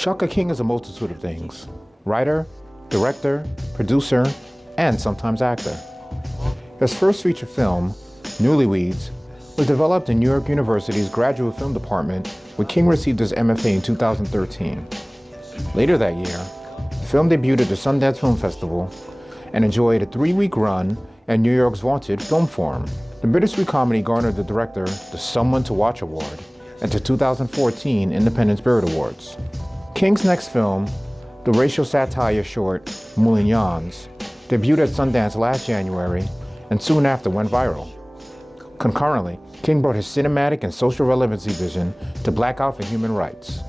Shaka King is a multitude of things: writer, director, producer, and sometimes actor. His first feature film, Newlyweds, was developed in New York University's graduate film department, where King received his MFA in 2013. Later that year, the film debuted at the Sundance Film Festival and enjoyed a 3-week run at New York's vaunted Film Forum. The bittersweet comedy garnered the director the Someone to Watch Award at the 2014 Independent Spirit Awards. King's next film, the racial satire short Moulignons, debuted at Sundance last January and soon after went viral. Concurrently, King brought his cinematic and social relevancy vision to Black Out for Human Rights,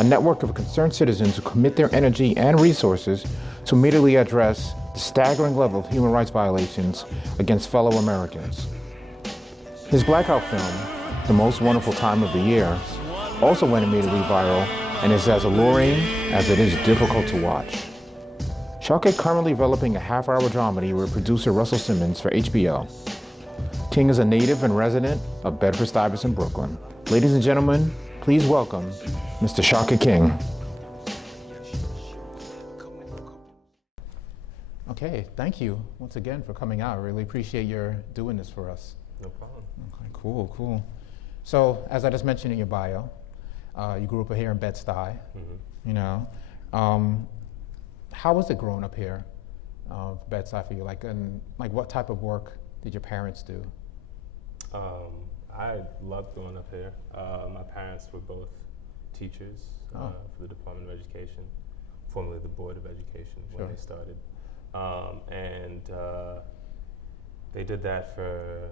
a network of concerned citizens who commit their energy and resources to immediately address the staggering level of human rights violations against fellow Americans. His Blackout film, The Most Wonderful Time of the Year, also went immediately viral and is as alluring as it is difficult to watch. Shaka is currently developing a half-hour dramedy with producer Russell Simmons for HBO. King is a native and resident of Bedford-Stuyvesant, Brooklyn. Ladies and gentlemen, please welcome Mr. Shaka King. Okay, thank you once again for coming out. I really appreciate your doing this for us. No problem. Okay, cool. So, as I just mentioned in your bio, you grew up here in Bed-Stuy. You know, how was it growing up here, Bed-Stuy for you? Like what type of work did your parents do? I loved growing up here. My parents were both teachers for the Department of Education, formerly the Board of Education when they started. And they did that for,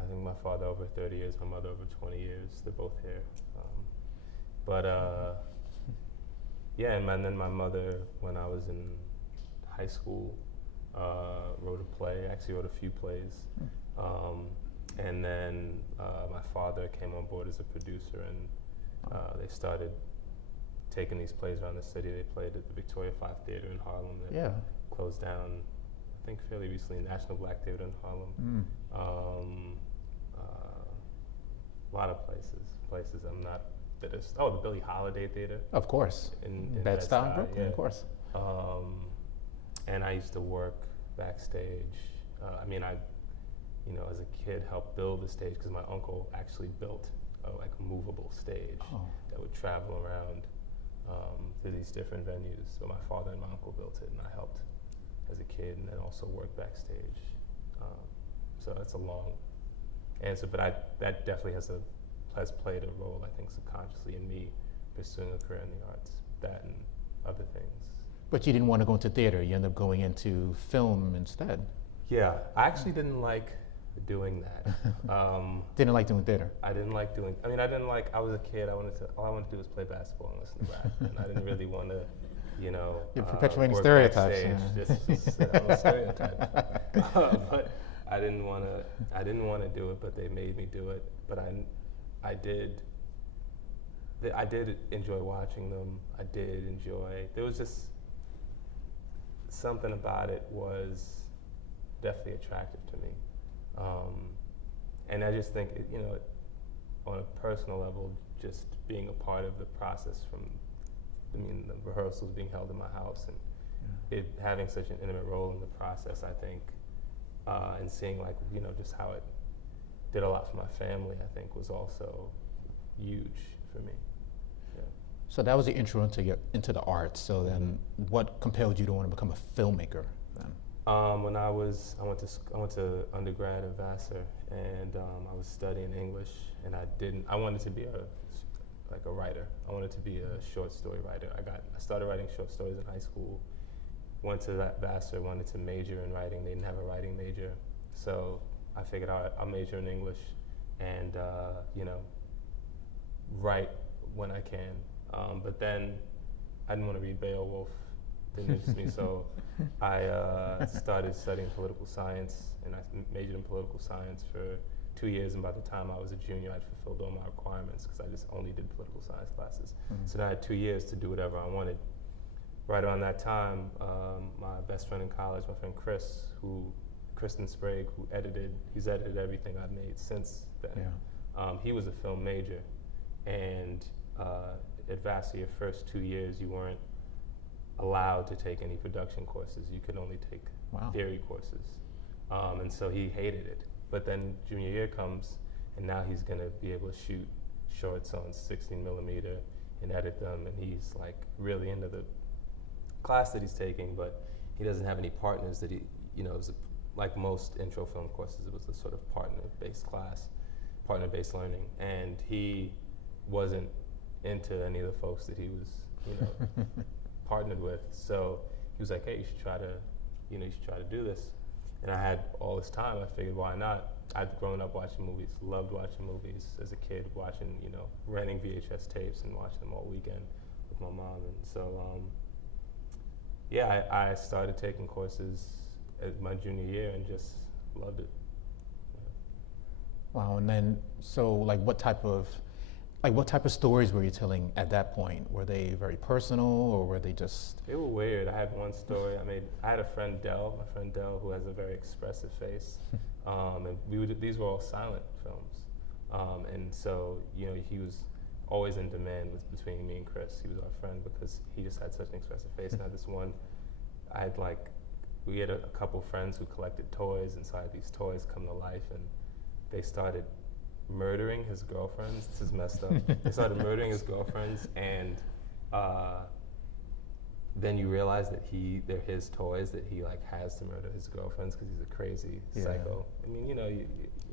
I think my father over 30 years, my mother over 20 years. They're both here. Yeah, and then my mother, when I was in high school, wrote a play, actually wrote a few plays. And then my father came on board as a producer, and they started taking these plays around the city. They played at the Victoria 5 Theater in Harlem. That closed down, I think, fairly recently, National Black Theater in Harlem. A lot of places I'm not that is, the Billie Holiday Theater. Of course. In Bed-Stuy, Brooklyn, of course. And I used to work backstage. As a kid, helped build the stage because my uncle actually built a movable stage that would travel around to these different venues. So my father and my uncle built it, and I helped as a kid, and then also worked backstage. So that's a long answer, but that definitely has played a role, I think, subconsciously in me pursuing a career in the arts, that and other things. But you didn't want to go into theater. You ended up going into film instead. Yeah, I actually didn't like doing that. Didn't like doing theater? I didn't like doing, I was a kid, all I wanted to do was play basketball and listen to rap. And I didn't really want to, You're perpetuating stereotypes. Just sit on a stereotype. But I didn't want to do it, but they made me do it. But I did enjoy watching them. I did enjoy, there was just something about it was definitely attractive to me. And I just think, on a personal level, just being a part of the process the rehearsals being held in my house and it having such an intimate role in the process, I think, and seeing just how it did a lot for my family, I think was also huge for me. Yeah. So that was the intro into the arts. So then what compelled you to want to become a filmmaker then? When I went to undergrad at Vassar, and I was studying English, and I wanted to be a writer. I wanted to be a short story writer. I started writing short stories in high school, went to Vassar, wanted to major in writing. They didn't have a writing major. So I figured I'll major in English and, write when I can. But then I didn't want to read Beowulf. Didn't interest me, so I started studying political science, and I majored in political science for 2 years, and by the time I was a junior, I'd fulfilled all my requirements because I just only did political science classes. So then I had 2 years to do whatever I wanted. Right around that time, my best friend in college, my friend Kristen Sprague, he's edited everything I've made since then. He was a film major, and at Vassar, your first 2 years, you weren't allowed to take any production courses. You could only take theory courses. And so he hated it. But then junior year comes, and now he's going to be able to shoot shorts on 16 millimeter and edit them, and he's like really into the class that he's taking, but he doesn't have any partners that he, you know, it was like most intro film courses, it was a sort of partner-based class, partner-based learning, and he wasn't into any of the folks that he was, you know, partnered with. So he was like, hey, you should try to do this. And I had all this time, I figured, why not? I'd grown up watching movies, loved watching movies as a kid, watching, you know, renting VHS tapes and watching them all weekend with my mom. And so, yeah, I started taking courses at my junior year and just loved it. Wow, and then, so like what type of stories were you telling at that point? Were they very personal, or were they just? They were weird. I had one story. I had a friend, Dell, who has a very expressive face, and these were all silent films, and so, you know, he was always in demand between me and Chris. He was our friend because he just had such an expressive face. And I had this one, we had a couple friends who collected toys, and so I had these toys come to life, and they started murdering his girlfriends. This is messed up. They started murdering his girlfriends, and then you realize that they're his toys that he like has to murder his girlfriends because he's a crazy psycho. I mean, you know,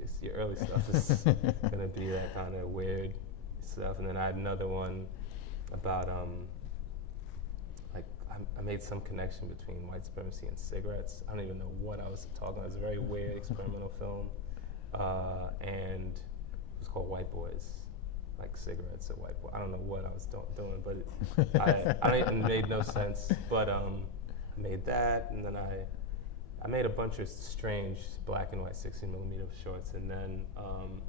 it's your early stuff is gonna be that kind of weird stuff. And then I had another one about I made some connection between white supremacy and cigarettes. I don't even know what I was talking about. It was a very weird experimental film, and it was called White Boys, like cigarettes at White Boys. I don't know what I was doing, but it made no sense. But I made that, and then I made a bunch of strange black and white 16 millimeter shorts, and then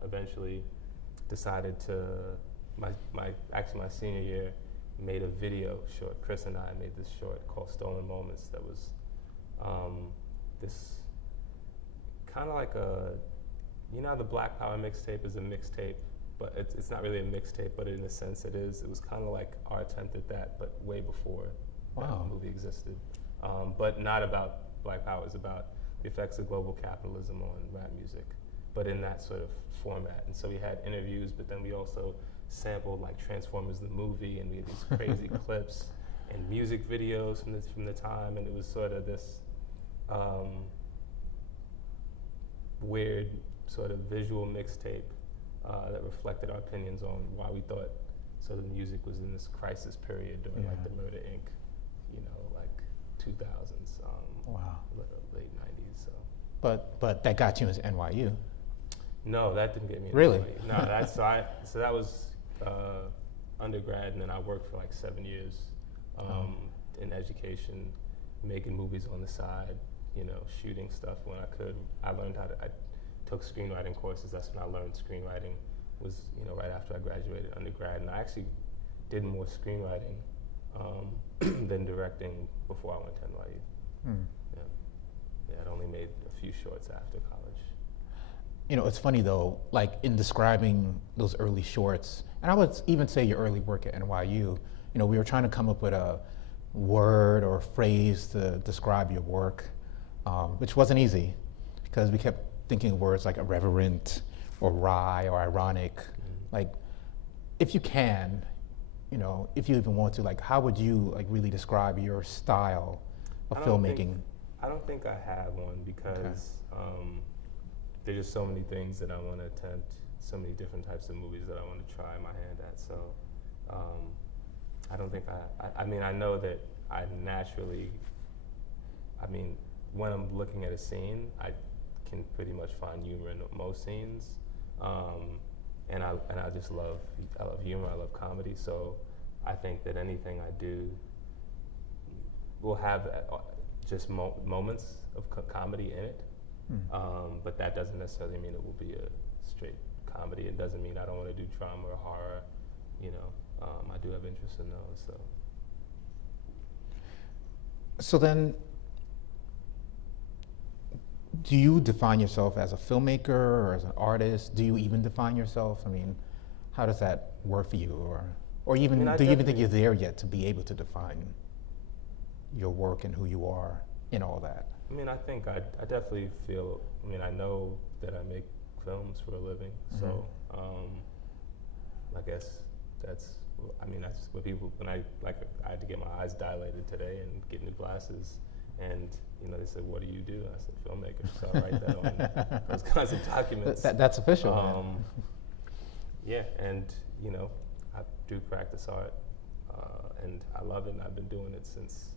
eventually decided to my senior year made a video short. Chris and I made this short called Stolen Moments that was this kind of like you know, the Black Power mixtape is a mixtape, but it's not really a mixtape, but in a sense it is. It was kind of like our attempt at that, but way before that movie existed. But not about Black Power, it's about the effects of global capitalism on rap music, but in that sort of format. And so we had interviews, but then we also sampled like Transformers the movie, and we had these crazy clips and music videos from the time, and it was sort of this weird sort of visual mixtape that reflected our opinions on why we thought sort of music was in this crisis period during like the Murder Inc., you know, like 2000s, late 90s. So. But that got you into NYU. No, that didn't get me into really? NYU. No, so that was undergrad, and then I worked for like 7 years in education, making movies on the side, you know, shooting stuff when I could. I took screenwriting courses. That's when I learned screenwriting, was, you know, right after I graduated undergrad. And I actually did more screenwriting than directing before I went to NYU. Yeah, I'd only made a few shorts after college. You know, it's funny though, like in describing those early shorts, and I would even say your early work at NYU, you know, we were trying to come up with a word or a phrase to describe your work, which wasn't easy, because we kept thinking of words like irreverent or wry or ironic. Like, if you can, you know, if you even want to, like, how would you like really describe your style of filmmaking? I don't think I have one, because there's just so many things that I want to attempt, so many different types of movies that I want to try my hand at. So I don't think I mean, I know that I naturally, I mean, when I'm looking at a scene, I can pretty much find humor in most scenes. And I just love humor, I love comedy. So I think that anything I do will have just moments of comedy in it. But that doesn't necessarily mean it will be a straight comedy. It doesn't mean I don't want to do drama or horror. You know, I do have interest in those. So then, do you define yourself as a filmmaker or as an artist? Do you even define yourself? I mean, how does that work for you? Or Or even, I mean, do you even think you're there yet to be able to define your work and who you are in all that? I mean, I think I definitely feel, I mean, I know that I make films for a living, so I guess that's what people, when I had to get my eyes dilated today and get new glasses, and they said, what do you do? I said, filmmaker, so I write that on those kinds of documents. That's official. Yeah, and I do practice art, and I love it, and I've been doing it since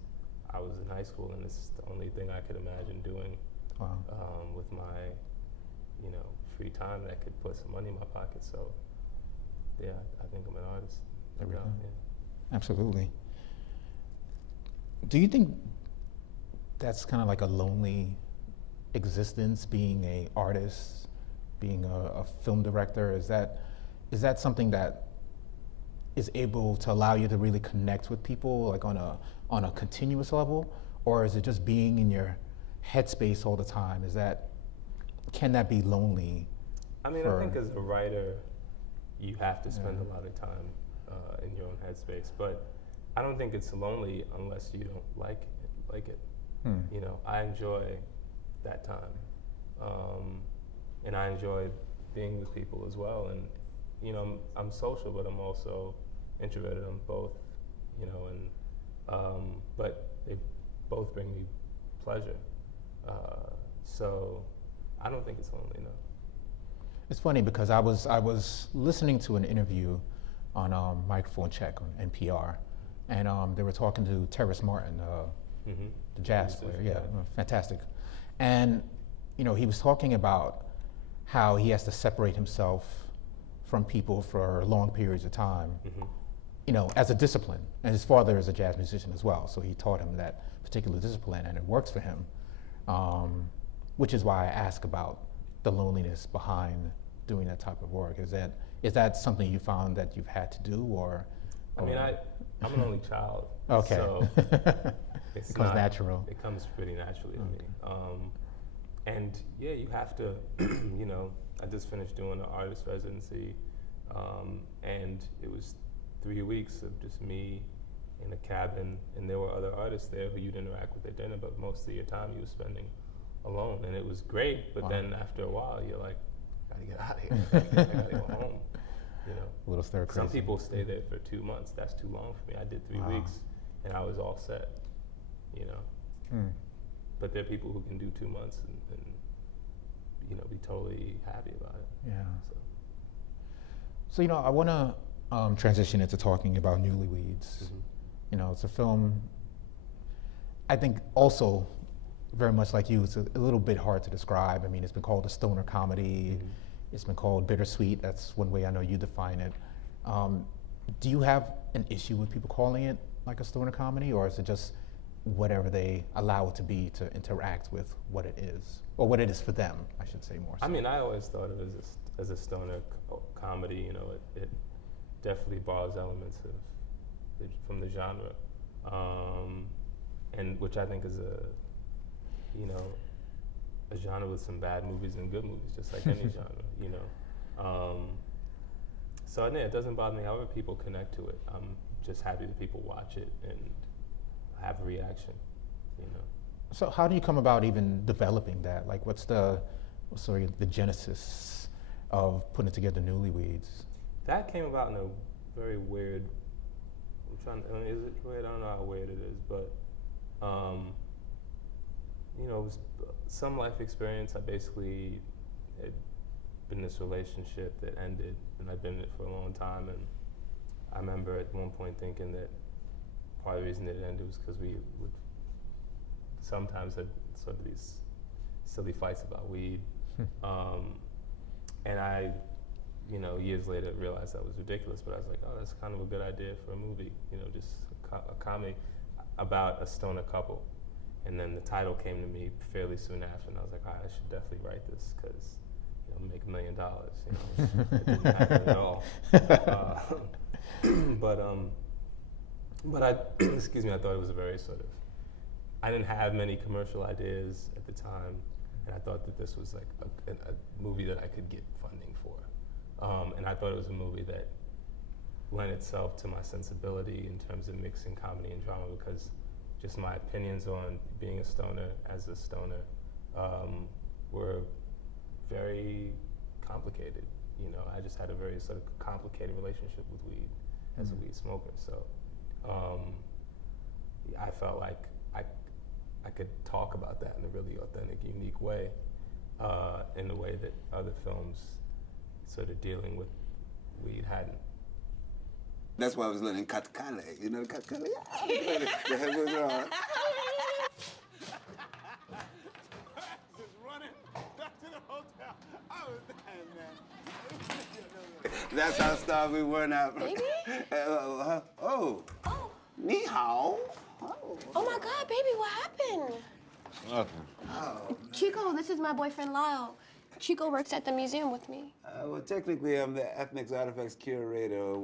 I was in high school, and it's the only thing I could imagine doing. Wow. With my, free time that could put some money in my pocket. So, yeah, I think I'm an artist. There we go. Yeah. Absolutely. Do you think that's kind of like a lonely existence, being an artist, being a film director? Is that something that is able to allow you to really connect with people, like on a continuous level, or is it just being in your headspace all the time? Can that be lonely? I mean, I think as a writer, you have to spend a lot of time in your own headspace, but I don't think it's lonely unless you don't like it. I enjoy that time, and I enjoy being with people as well. And I'm social, but I'm also introverted. I'm both, but they both bring me pleasure. So I don't think it's lonely, no. It's funny because I was listening to an interview on Microphone Check on NPR, and they were talking to Terrace Martin, the jazz player, fantastic. And he was talking about how he has to separate himself from people for long periods of time, as a discipline. And his father is a jazz musician as well, so he taught him that particular discipline, and it works for him. Which is why I ask about the loneliness behind doing that type of work. Is that something you found that you've had to do, or? I mean, I'm an only child. Okay. So it comes natural. It comes pretty naturally to me. And yeah, you have to, I just finished doing an artist residency, and it was 3 weeks of just me in a cabin, and there were other artists there who you'd interact with at dinner, but most of your time you were spending alone, and it was great, but then after a while you're like, I gotta get out of here, I gotta go home. A little stir crazy. Some people stay there for 2 months. That's too long for me. I did 3 weeks, and I was all set. But there are people who can do 2 months and be totally happy about it. Yeah. So I want to transition into talking about Newlyweds. It's a film, I think also very much like you, it's a little bit hard to describe. I mean, it's been called a stoner comedy. It's been called bittersweet. That's one way I know you define it. Do you have an issue with people calling it like a stoner comedy, or is it just whatever they allow it to be to interact with what it is, or what it is for them, I should say more so? I mean, I always thought of it as a stoner comedy. It definitely borrows elements from the genre, and which I think is a genre with some bad movies and good movies, just like any genre, So it doesn't bother me however people connect to it. I'm just happy that people watch it and have a reaction, So how do you come about even developing that? Like, what's the genesis of putting together Newlyweds? That came about in a very weird, is it weird? I don't know how weird it is, but it was some life experience. I basically had been in this relationship that ended, and I'd been in it for a long time, and I remember at one point thinking that part of the reason it ended was because we would sometimes have sort of these silly fights about weed, and I, years later realized that was ridiculous, but I was like, oh, that's kind of a good idea for a movie, just a comedy about a stoner couple. And then the title came to me fairly soon after, and I was like, all right, I should definitely write this because make $1 million. It didn't happen at all. But I, excuse me, I thought it was a very I didn't have many commercial ideas at the time, and I thought that this was like a movie that I could get funding for. And I thought it was a movie that lent itself to my sensibility in terms of mixing comedy and drama, because just my opinions on being a stoner as a stoner were very complicated. You know, I just had a very sort of complicated relationship with weed as a weed smoker. So I felt like I could talk about that in a really authentic, unique way, in a way that other films sort of dealing with weed hadn't. That's why I was learning katakale. You know katakale? The head was on. Just running back to the hotel. I was dying, man. That's how starved we were now. Baby? Oh. Ni hao. Oh my God, baby, what happened? Nothing. Oh. Chico, this is my boyfriend Lyle. Chico works at the museum with me. Well, technically, I'm the ethnic artifacts curator,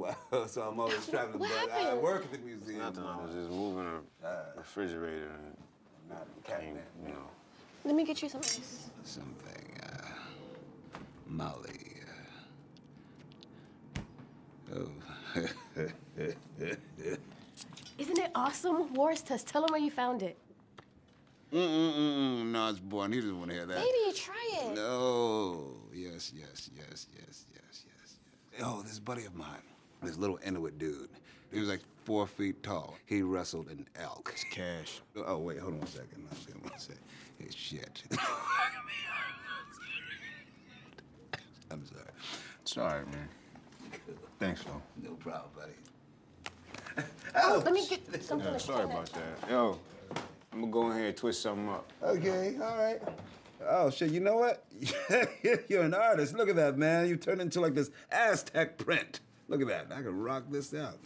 so I'm always traveling. What but I happened? work at the museum. Nothing. I was just moving a refrigerator and Not came, you know. Let me get you some ice. Something, Molly. Oh. Isn't it awesome? Wars test. Tell him where you found it. No, it's boring. He doesn't want to hear that. Baby, try it. No. Yes. Oh, this buddy of mine, this little Inuit dude. He was like 4 feet tall. He wrestled an elk. It's cash. Oh, wait, hold on one second. It's shit. I'm sorry. Sorry, man. Thanks, Phil. No problem, buddy. Oh, let me get something to Sorry about that. Yo, I'm gonna go in here and twist something up. Okay, all right. Oh, shit, you know what? You're an artist. Look at that, man. You turned into like this Aztec print. Look at that. I can rock this out.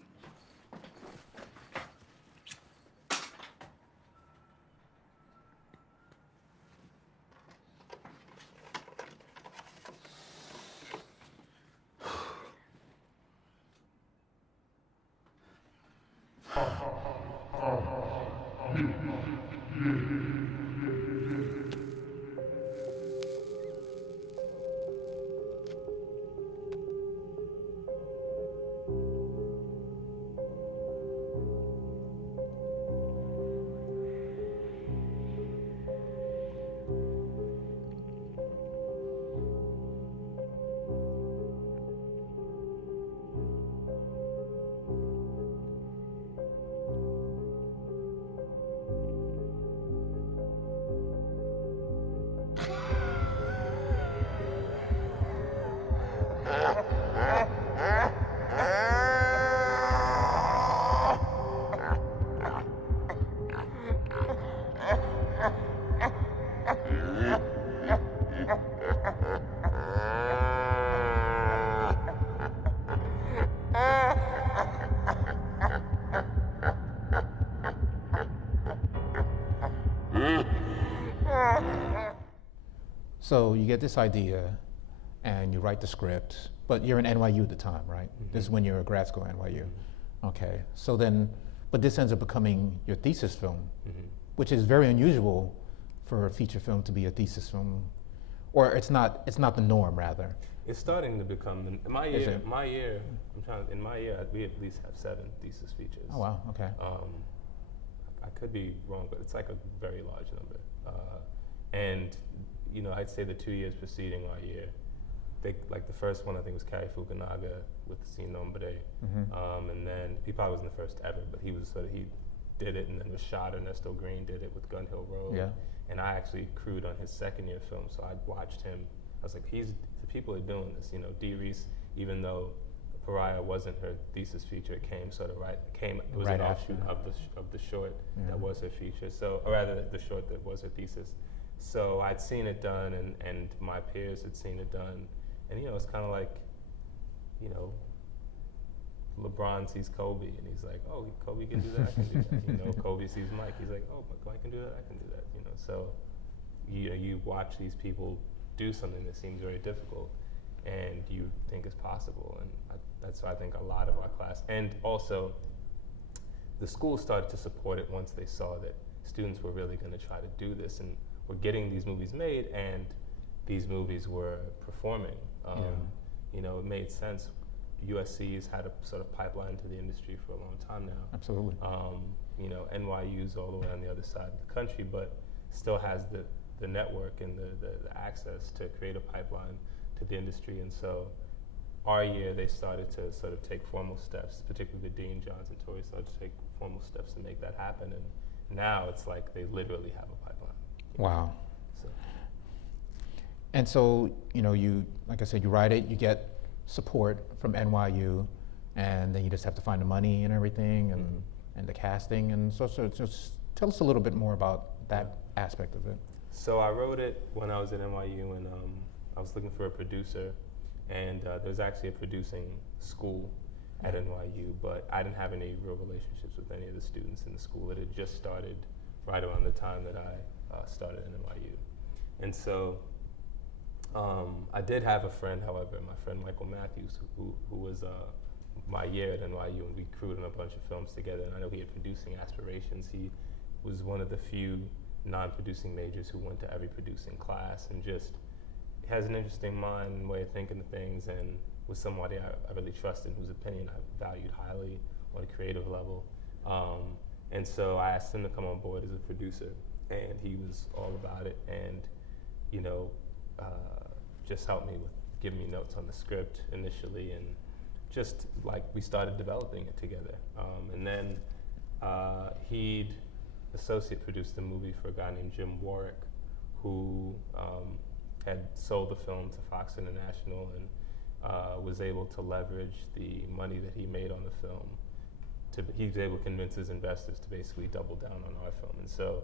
So you get this idea, and you write the script, but you're in NYU at the time, right? Mm-hmm. This is when you're a grad school at NYU. Okay, so then, but this ends up becoming your thesis film, which is very unusual for a feature film to be a thesis film, or it's not the norm, rather. It's starting to become, in my year, we at least have 7 thesis features. Oh wow, okay. I could be wrong, but it's like a very large number. And you know, I'd say the 2 years preceding our year, like the first one I think was Cary Fukunaga with Sin Nombre, and then he probably wasn't the first ever, but he did it, and then Rashad Ernesto Green did it with Gun Hill Road. Yeah. And I actually crewed on his second year film, so I watched him. I was like, the people are doing this. You know, Dee Reese, even though Pariah wasn't her thesis feature, it came it was right an offshoot of the short that was her feature. So, or rather, the short that was her thesis. So I'd seen it done, and my peers had seen it done, and you know, it's kind of like, you know, LeBron sees Kobe, and he's like, oh, Kobe can do that, I can do that. You know, Kobe sees Mike, he's like, oh, Mike can do that, I can do that. You know, so you watch these people do something that seems very difficult, and you think it's possible, and that's why I think a lot of our class, and also the school started to support it once they saw that students were really going to try to do this, and were getting these movies made, and these movies were performing. You know, it made sense USC's had a sort of pipeline to the industry for a long time now. Absolutely. You know, NYU's all the way on the other side of the country, but still has the network and the access to create a pipeline to the industry. And so our year, they started to sort of take formal steps, particularly the Dean, Johns, and Tory started to take formal steps to make that happen. And now it's like they literally have a pipeline. Wow. So. And so, you know, you, like I said, you write it, you get support from NYU, and then you just have to find the money and everything, and the casting. And so just tell us a little bit more about that aspect of it. So I wrote it when I was at NYU, and I was looking for a producer, and there was actually a producing school at NYU, but I didn't have any real relationships with any of the students in the school. It had just started right around the time that I started at NYU. And so I did have a friend, however, my friend Michael Matthews, who was my year at NYU, and we crewed on a bunch of films together, and I know he had producing aspirations. He was one of the few non-producing majors who went to every producing class, and just has an interesting mind and way of thinking of things, and was somebody I really trusted, whose opinion I valued highly on a creative level. And so I asked him to come on board as a producer, and he was all about it, and you know, just helped me with giving me notes on the script initially, and just like we started developing it together. And then he'd associate produced a movie for a guy named Jim Warwick, who had sold the film to Fox International and was able to leverage the money that he made on the film. He was able to convince his investors to basically double down on our film. And so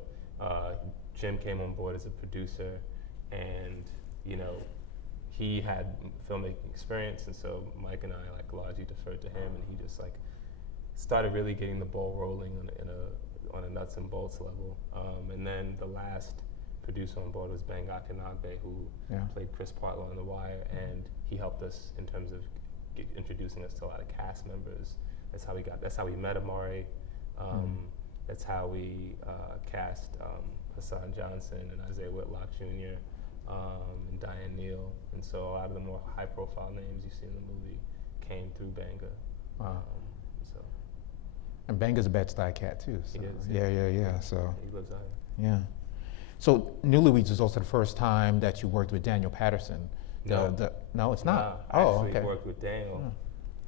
Jim came on board as a producer, and you know, he had filmmaking experience, and so Mike and I like largely deferred to him, and he just like started really getting the ball rolling on a nuts and bolts level. And then the last producer on board was Ben Akinagbe, who played Chris Partlow on The Wire, and he helped us in terms of introducing us to a lot of cast members. That's how we met Amari. That's how we cast Hassan Johnson and Isaiah Whitlock Jr. And Diane Neal. And so a lot of the more high-profile names you see in the movie came through Banga. Wow. And Banga's a Bed-Stuy cat too. So. He is. Yeah. So. He lives out here. Yeah. So Newlyweds is also the first time that you worked with Daniel Patterson. No, it's not. I actually worked with Daniel.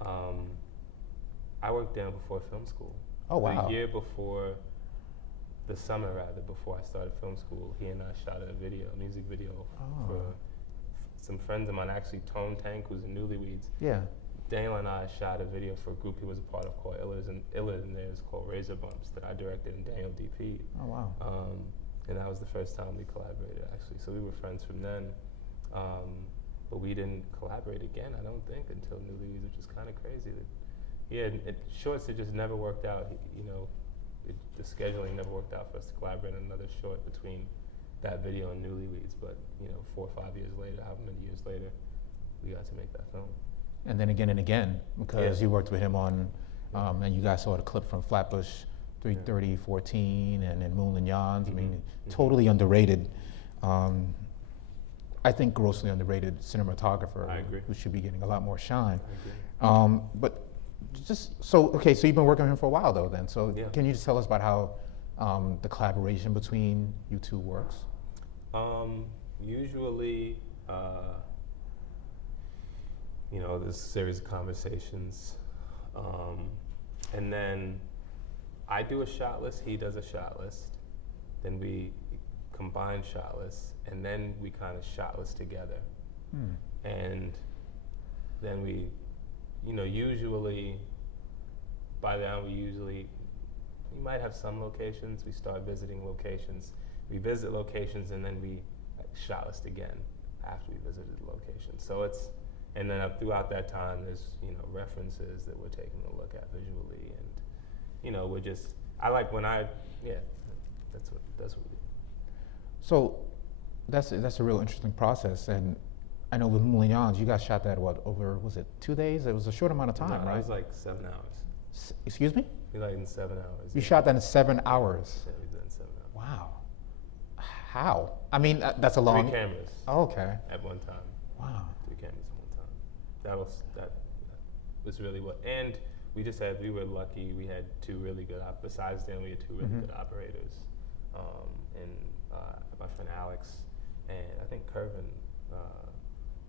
I worked Daniel before film school. Oh, wow. The year before, the summer rather, before I started film school, he and I shot a music video for some friends of mine, actually Tone Tank, who's in Newlyweds. Yeah. Daniel and I shot a video for a group he was a part of called Illers and Theirs, called Razor Bumps, that I directed and Daniel DP'd. Oh, wow. And that was the first time we collaborated, actually. So we were friends from then. But we didn't collaborate again, I don't think, until Newlyweds, which is kind of crazy. Shorts, it just never worked out. The scheduling never worked out for us to collaborate on another short between that video and Newlyweds. But 4 or 5 years later, however many years later, we got to make that film. And then again and again, because you worked with him on, and you guys saw the clip from Flatbush 33014 and then Moulin Yawns. I mean, totally underrated. I think grossly underrated cinematographer. I agree. Who should be getting a lot more shine. I agree. But so you've been working with him for a while though then. So can you just tell us about how the collaboration between you two works? Usually, there's a series of conversations, and then I do a shot list, he does a shot list, then we combine shot lists, and then we kind of shot list together. And then we, usually, by then we might have some locations, we start visiting locations, we visit locations, and then we shot list again after we visited the location. So and then throughout that time, there's, references that we're taking a look at visually, and, we're just, that's what we do. So that's a real interesting process, and I know with Moulin Yawns, you guys shot that over, was it 2 days? It was a short amount of time, right? It was like 7 hours. Excuse me? Like in 7 hours. You shot that in 7 hours? Yeah, we did it in 7 hours. Wow. How? I mean, that's a long... 3 cameras. Oh, okay. At one time. Wow. 3 cameras at one time. was really what, and we were lucky. We had two really good, besides them, we had two really good operators. And my friend Alex, and I think Kervin,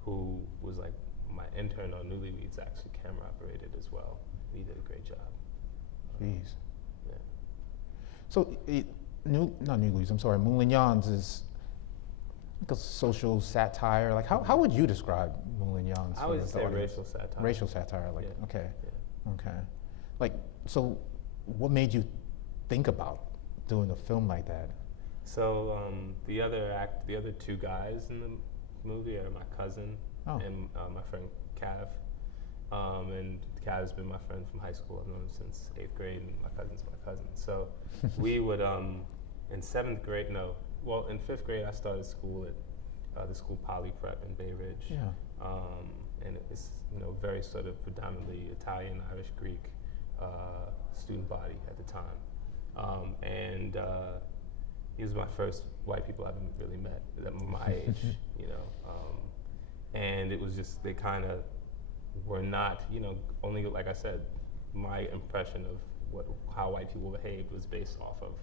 who was like my intern on Newlyweeds, actually camera operated as well. He did a great job. Jeez. Yeah. So, not Newlyweeds, I'm sorry, Moulin Yans is like a social satire. Like, how would you describe Moulin Yans? I would say racial satire. Racial satire, like, Yeah. okay. Yeah. Okay. Like, so what made you think about doing a film like that? So the other two guys in the movie are my cousin and my friend Cav. And Cav's been my friend from high school. I've known him since 8th grade, and my cousin's my cousin. So we would, in 7th grade, in 5th grade, I started school at the school Poly Prep in Bay Ridge. Yeah. And it was, very sort of predominantly Italian, Irish, Greek student body at the time. And he was my first white people I haven't really met at my age, and it was just, they kind of were not, only, like I said, my impression of how white people behaved was based off of,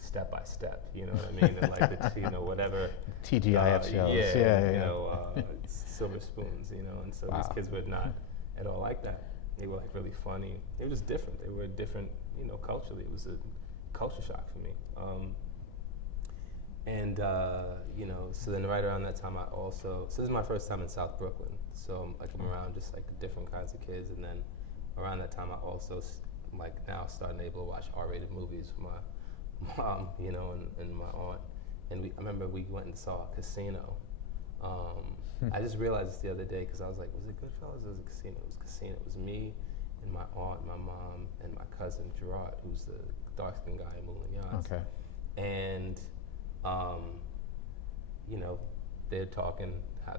step by step, you know what I mean? And like the, whatever. TGIF shows. Yeah. Silver spoons, and so these kids were not at all like that. They were like really funny. They were just different. They were different, culturally. It was a culture shock for me. So then right around that time so this is my first time in South Brooklyn. So I'm around just like different kinds of kids. And then around that time I also now starting able to watch R-rated movies with my mom, and my aunt. And I remember we went and saw Casino. I just realized this the other day because I was like, was it Goodfellas or was it Casino? It was Casino. It was me and my aunt, my mom, and my cousin Gerard, who's the dark-skinned guy in Moulin Yans. Okay. And, they're talking,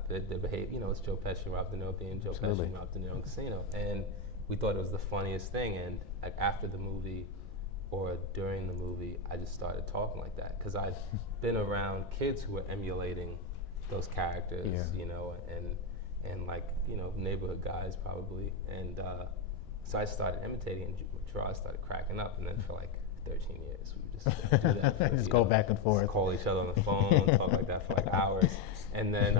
they behave, it's Joe Pesci and Rob De Niro being Joe Pesci and Rob De Niro in Casino. And we thought it was the funniest thing. And after the movie or during the movie, I just started talking like that because I'd been around kids who were emulating those characters, and like, neighborhood guys probably. And so I started imitating, and Gerard started cracking up, and then for like 13 years, we would just do that. For, just go back and forth. Call each other on the phone, talk like that for like hours. And then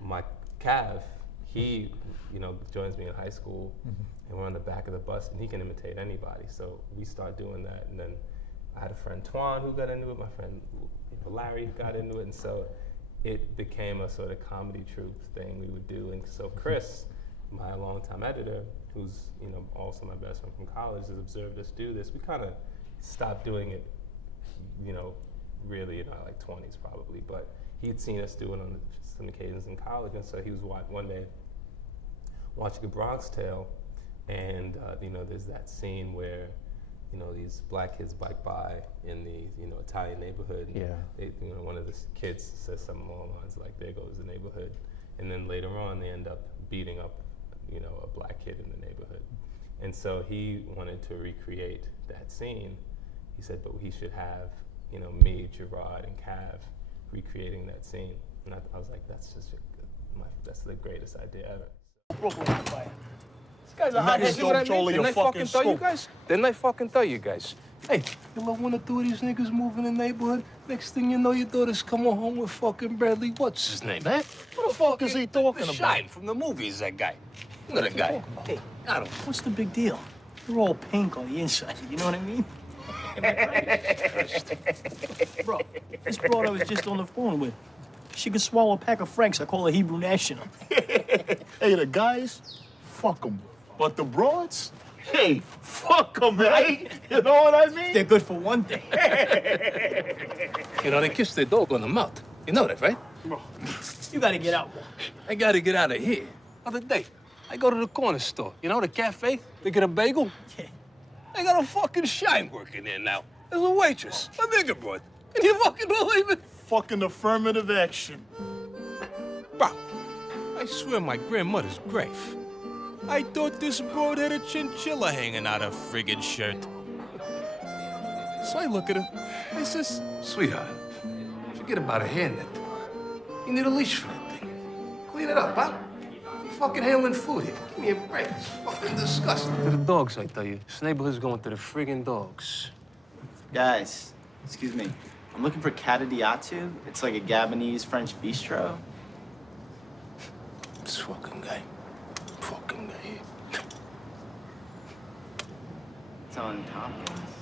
my Cav, he, joins me in high school, and we're on the back of the bus, and he can imitate anybody. So we start doing that, and then I had a friend Twan who got into it, my friend Larry got into it, and so it became a sort of comedy troupe thing we would do. And so Chris, my longtime editor, who's also my best friend from college, has observed us do this. We kind of stopped doing it, really in our like 20s probably, but he had seen us do it on some occasions in college, and so he was one day watching A Bronx Tale, and there's that scene where these black kids bike by in the Italian neighborhood. And they, one of the kids says something along the lines like, "There goes the neighborhood," and then later on they end up beating up a black kid in the neighborhood. And so he wanted to recreate that scene. He said, but he should have me, Gerard, and Cav recreating that scene. And I was like, that's just that's the greatest idea ever. Brooklyn on fire. These guys are hot as control of your fucking scope. Didn't I fucking tell you guys? Hey, you let one or two of these niggas move in the neighborhood, next thing you know, your daughter's coming home with fucking Bradley, what's his name, eh? What the fuck is he talking about? Shine from the movies, that guy. You know that guy. Hey, I don't. what's the big deal? You're all pink on the inside, you know what I mean? Bro, this broad I was just on the phone with, she could swallow a pack of Franks. I call her Hebrew National. Hey, the guys, fuck them. But the broads, hey, fuck them, right? You know what I mean? They're good for one thing. They kissed their dog on the mouth. You know that, right? You gotta get out. I gotta get out of here. Other day, I go to the corner store, the cafe, they get a bagel. Yeah. I got a fucking shine working there now. There's a waitress, a nigger broad. Can you fucking believe it? Fucking affirmative action. Bro, I swear my grandmother's grave. I thought this broad had a chinchilla hanging out her friggin' shirt. So I look at her, I says, Sweetheart, forget about a hairnet. You need a leash for that thing. Clean it up, huh? fucking handling food here. Give me a break. It's fucking disgusting. To the dogs, I tell you. This neighborhood's going to the friggin' dogs. Guys, excuse me. I'm looking for Katadiatu. It's like a Gabonese French bistro. This fucking guy. Fucking guy. It's on Tompkins.